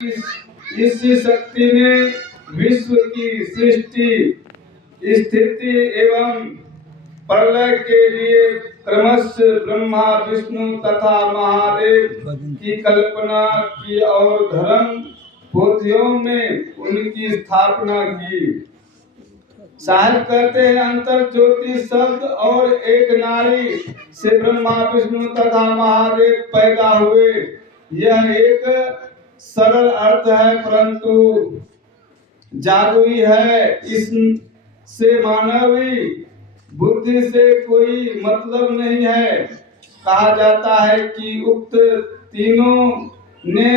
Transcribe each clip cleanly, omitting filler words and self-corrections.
इसी शक्ति ने विश्व की सृष्टि, स्थिति एवं प्रलय के लिए क्रमशः ब्रह्मा, विष्णु तथा महादेव की कल्पना की और धर्म पोथियों में उनकी स्थापना की। साहिब कहते हैं, अंतर ज्योति शब्द और एक नारी से ब्रह्मा, विष्णु तथा महादेव पैदा हुए। यह एक सरल अर्थ है, परंतु जादुई है। इससे मानवी बुद्धि से कोई मतलब नहीं है। कहा जाता है कि उक्त तीनों ने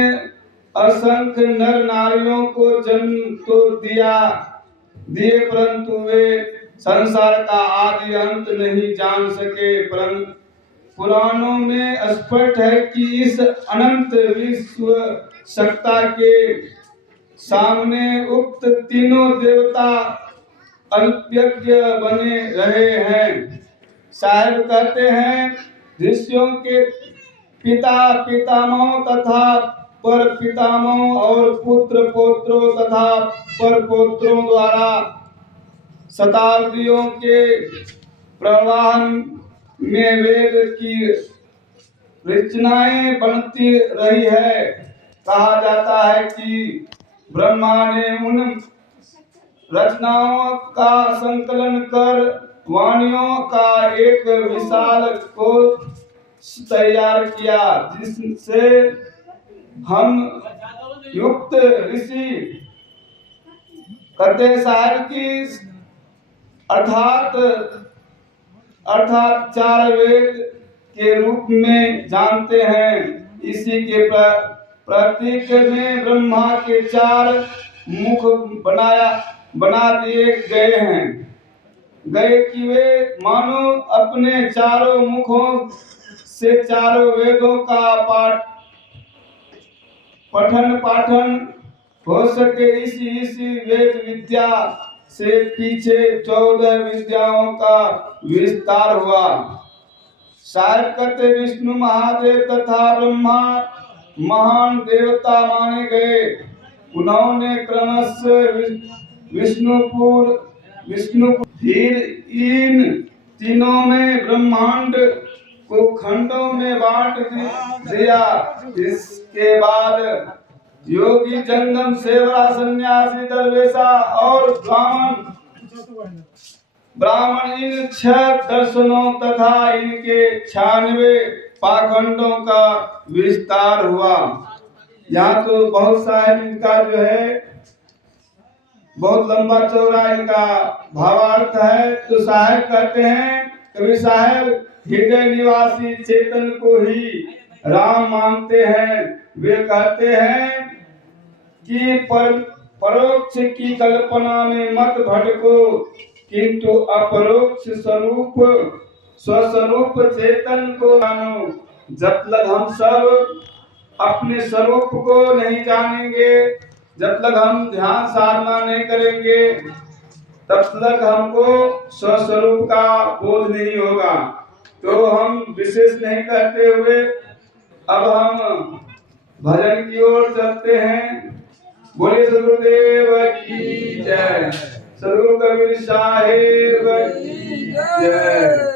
असंख्य नर नारियों को जन्म तो दिए, परंतु वे संसार का आदि अंत नहीं जान सके। परंतु पुराणों में स्पष्ट है कि इस अनंत विश्व सत्ता के सामने उक्त तीनों देवता अल्पज्ञ बने रहे हैं। साहिब कहते हैं, ऋषियों के पिता पितामहों तथा पर पितामहों और पुत्र पौत्रों तथा पर पौत्रों द्वारा शताब्दियों के प्रवाह में वेद की रचनाएं बनती रही है। कहा जाता है कि ब्रह्मा ने उन रचनाओं का संकलन कर वाणियों का एक विशाल कोश तैयार किया, जिससे हम युक्त ऋषि कहते साहिब की अर्थात चार वेद के रूप में जानते हैं। इसी के प्रतीक में ब्रह्मा के चार मुख बना दिए गए कि वे मानो अपने चारों मुखों से चारों वेदों का पठन पाठन हो सके। इसी वेद विद्या से पीछे 14 विद्याओं का विस्तार हुआ। शायद कहते विष्णु महादेव तथा ब्रह्मा महान देवता माने गए। उन्होंने क्रमशः विष्णु फिर इन तीनों में ब्रह्मांड को खंडों में बांट दिया। इसके बाद योगी, जंगम, सेवरा, सन्यासी, दरवेशा और ब्राह्मण इन 6 दर्शनों तथा इनके 96 पाखंडों का विस्तार हुआ। यहाँ तो बहुत सारे इनका जो है बहुत लंबा चौड़ा इनका भावार्थ है। तो साहेब कहते हैं, कवि साहेब हृदय निवासी चेतन को ही राम मानते हैं। वे कहते हैं कि परोक्ष की कल्पना में मत भटको, किंतु अपरोक्ष स्वस्वरूप चेतन को जानो। जब तक हम सब अपने स्वरूप को नहीं जानेंगे, जब तक हम ध्यान साधना नहीं करेंगे, तब तक हमको स्वस्वरूप का बोध नहीं होगा। तो हम विशेष नहीं कहते हुए अब हम भजन की ओर चलते हैं। बोलिए सदगुरुदेव की जय, सदगुरु कबीर साहिब की जय।